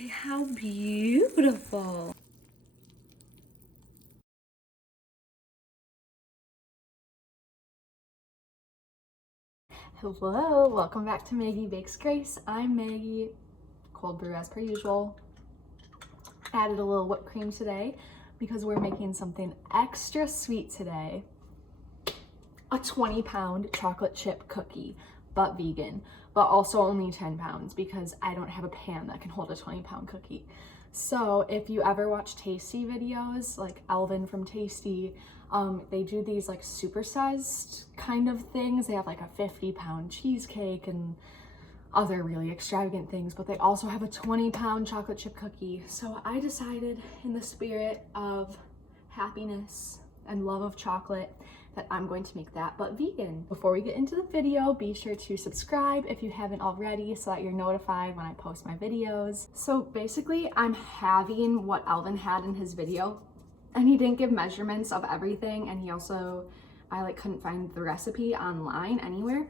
Okay, how beautiful. Hello, welcome back to Maggie Bakes Grace. I'm Maggie, cold brew as per usual. Added a little whipped cream today because we're making something extra sweet today. A 20-pound chocolate chip cookie, but vegan, but also only 10 pounds because I don't have a pan that can hold a 20-pound cookie. So if you ever watch Tasty videos, like Alvin from Tasty, they do these like supersized kind of things. They have like a 50-pound cheesecake and other really extravagant things, but they also have a 20-pound chocolate chip cookie. So I decided, in the spirit of happiness and love of chocolate, that I'm going to make that, but vegan. Before we get into the video, be sure to subscribe if you haven't already so that you're notified when I post my videos. So basically, I'm having what Alvin had in his video, and he didn't give measurements of everything, and he also, I couldn't find the recipe online anywhere.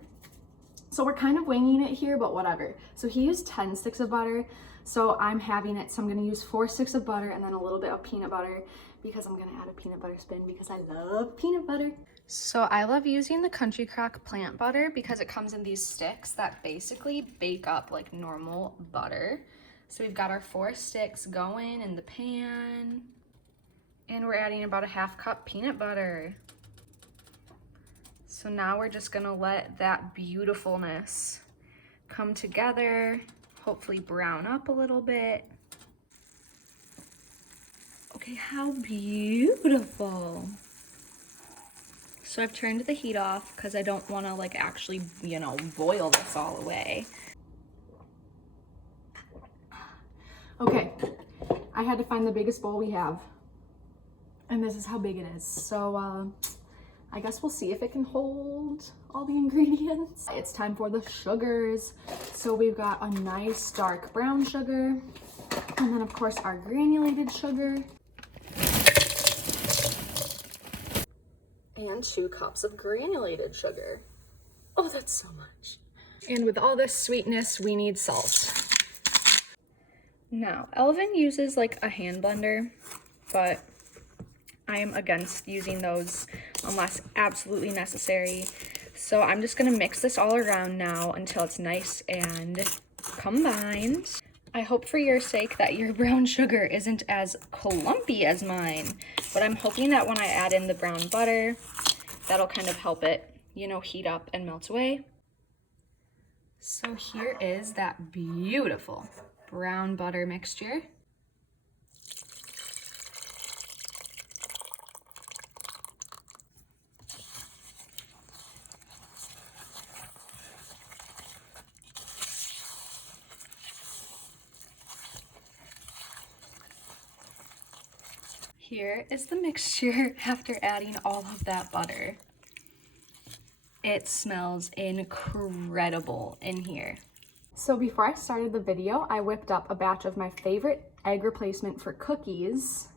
So we're kind of winging it here, but whatever. So he used 10 sticks of butter, so I'm having it, so I'm gonna use 4 sticks of butter and then a little bit of peanut butter because I'm gonna add a peanut butter spin because I love peanut butter. So I love using the Country Crock plant butter because it comes in these sticks that basically bake up like normal butter. So we've got our 4 sticks going in the pan, and we're adding about a 1/2 cup peanut butter. So now we're just gonna let that beautifulness come together, hopefully brown up a little bit. Okay, how beautiful. So I've turned the heat off because I don't want to like actually, boil this all away. Okay, I had to find the biggest bowl we have, and this is how big it is. So I guess we'll see if it can hold all the ingredients. It's time for the sugars. So we've got a nice dark brown sugar, and then of course our granulated sugar, and 2 cups of granulated sugar. Oh, that's so much. And with all this sweetness, we need salt. Now, Alvin uses like a hand blender, but I am against using those unless absolutely necessary. So I'm just gonna mix this all around now until it's nice and combined. I hope for your sake that your brown sugar isn't as clumpy as mine, but I'm hoping that when I add in the brown butter, that'll kind of help it, heat up and melt away. So here is that beautiful brown butter mixture. Here is the mixture after adding all of that butter. It smells incredible in here. So before I started the video, I whipped up a batch of my favorite egg replacement for cookies.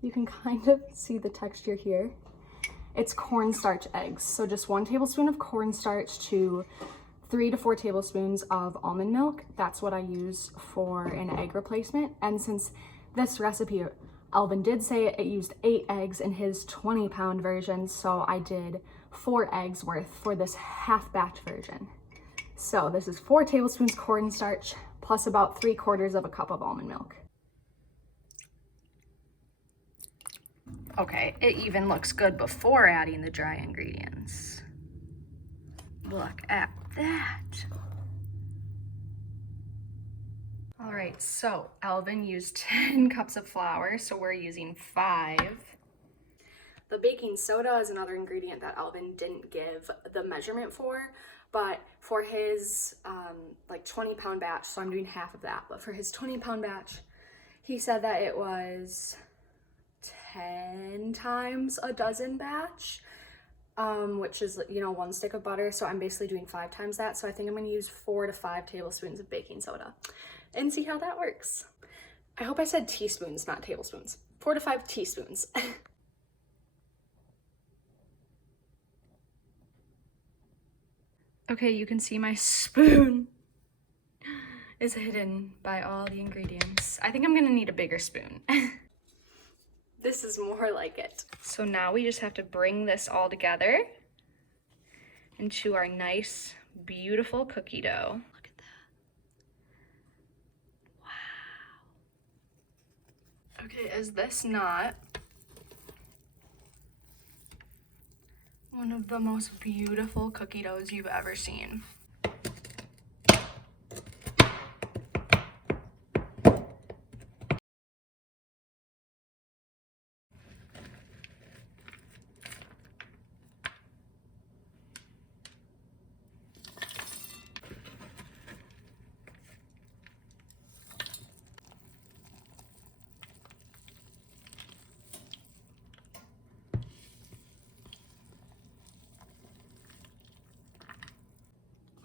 You can kind of see the texture here. It's cornstarch eggs. So just 1 tablespoon of cornstarch to 3 to 4 tablespoons of almond milk. That's what I use for an egg replacement. And since this recipe, Alvin did say it used 8 eggs in his 20-pound version, so I did 4 eggs worth for this half batch version. So this is 4 tablespoons cornstarch plus about 3/4 of a cup of almond milk. Okay, it even looks good before adding the dry ingredients. Look at that. All right, so Alvin used 10 cups of flour, so we're using 5. The baking soda is another ingredient that Alvin didn't give the measurement for, but for his 20-pound batch, so I'm doing half of that, but for his 20-pound batch, he said that it was 10 times a dozen batch, which is, 1 stick of butter, so I'm basically doing 5 times that, so I think I'm gonna use 4 to 5 tablespoons of baking soda and see how that works. I hope I said teaspoons, not tablespoons. 4 to 5 teaspoons. Okay, you can see my spoon is hidden by all the ingredients. this. I think I'm gonna need a bigger spoon. This is more like it. So now we just have to bring this all together into our nice, beautiful cookie dough. Look at that. Wow. Okay, is this not one of the most beautiful cookie doughs you've ever seen?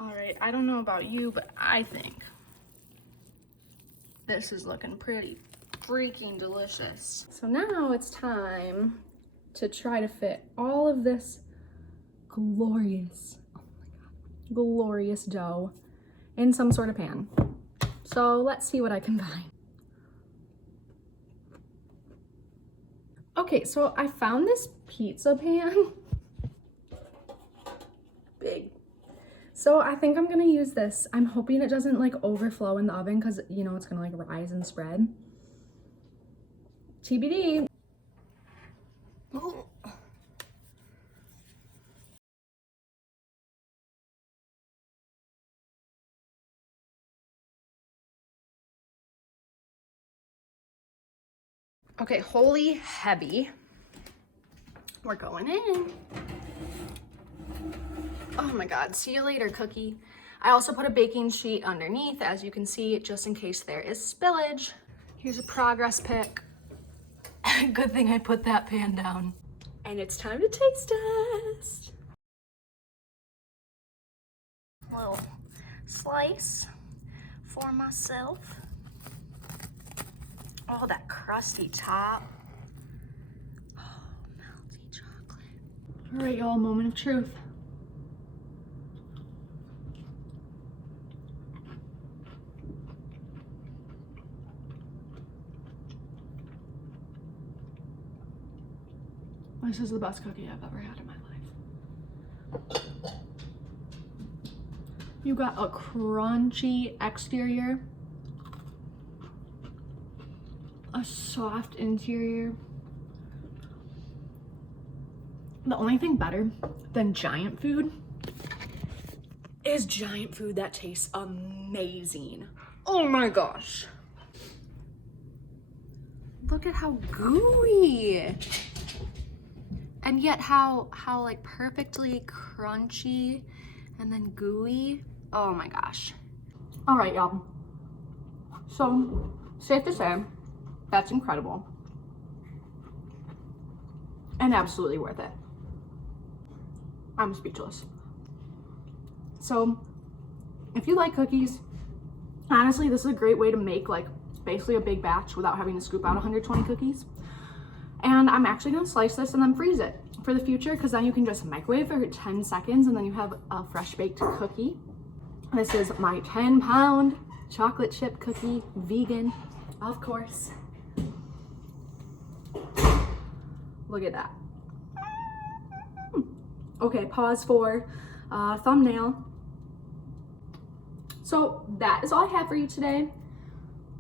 All right, I don't know about you, but I think this is looking pretty freaking delicious. So now it's time to try to fit all of this glorious, oh my God, glorious dough in some sort of pan. So let's see what I can find. Okay, so I found this pizza pan. Big. So I think I'm gonna use this. I'm hoping it doesn't like overflow in the oven because you know it's gonna like rise and spread. TBD. Oh. Okay, holy heavy. We're going in. Oh my God, see you later, cookie. I also put a baking sheet underneath, as you can see, just in case there is spillage. Here's a progress pic. Good thing I put that pan down. And it's time to taste test. Little slice for myself. Oh, that crusty top. Oh, melty chocolate. All right, y'all, moment of truth. This is the best cookie I've ever had in my life. You got a crunchy exterior, a soft interior. The only thing better than GiANT food is GiANT food that tastes amazing. Oh my gosh. Look at how gooey. And yet how like perfectly crunchy and then gooey. Oh my gosh. All right, y'all. So safe to say, that's incredible. And absolutely worth it. I'm speechless. So if you like cookies, honestly, this is a great way to make like basically a big batch without having to scoop out 120 cookies. And I'm actually gonna slice this and then freeze it for the future because then you can just microwave for 10 seconds and then you have a fresh baked cookie. This is my 10-pound chocolate chip cookie, vegan, of course. Look at that. Okay, pause for thumbnail. So that is all I have for you today.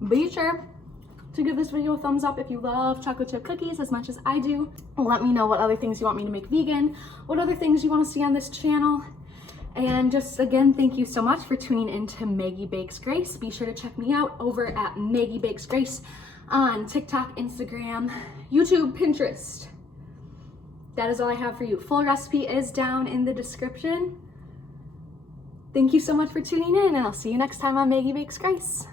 Be sure to give this video a thumbs up if you love chocolate chip cookies as much as I do. Let me know what other things you want me to make vegan, what other things you want to see on this channel. And just again, thank you so much for tuning in to Maggie Bakes Grace. Be sure to check me out over at Maggie Bakes Grace on TikTok, Instagram, YouTube, Pinterest. That is all I have for you. Full recipe is down in the description. Thank you so much for tuning in, and I'll see you next time on Maggie Bakes Grace.